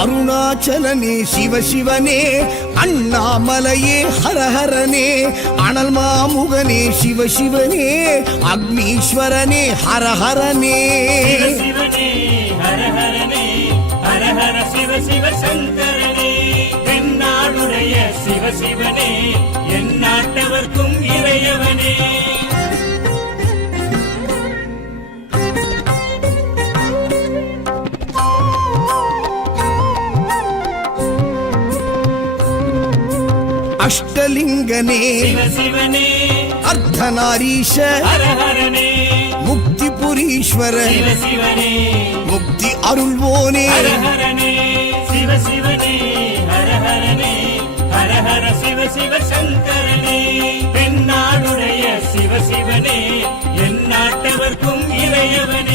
அருணாச்சலனே சிவசிவனே, அண்ணாமலையே ஹரஹரனே, அனல் மாமுகனே சிவசிவனே, அக்னீஸ்வரனே ஹரஹரனே. சிவசிவனே ஹரஹரனே, ஹரஹர சிவ சிவ சங்கரனே, எந்நாடுடைய சிவசிவனே, எந்நாட்டவர்க்கும் இறையவனே. அஷ்டலிங்கனே சிவசிவனே, அர்த்தநாரீஷ ஹரஹரனே, முக்திபுரீஸ்வர சிவசிவனே, முக்தி அருள்வோனே. ஹரஹரனே சிவசிவனே, ஹரஹரனே, ஹரஹர சிவ சிவ சங்கரனே, எந்நாடுடைய சிவசிவனே, எந்நாட்டவர்க்கும் இறையவனே.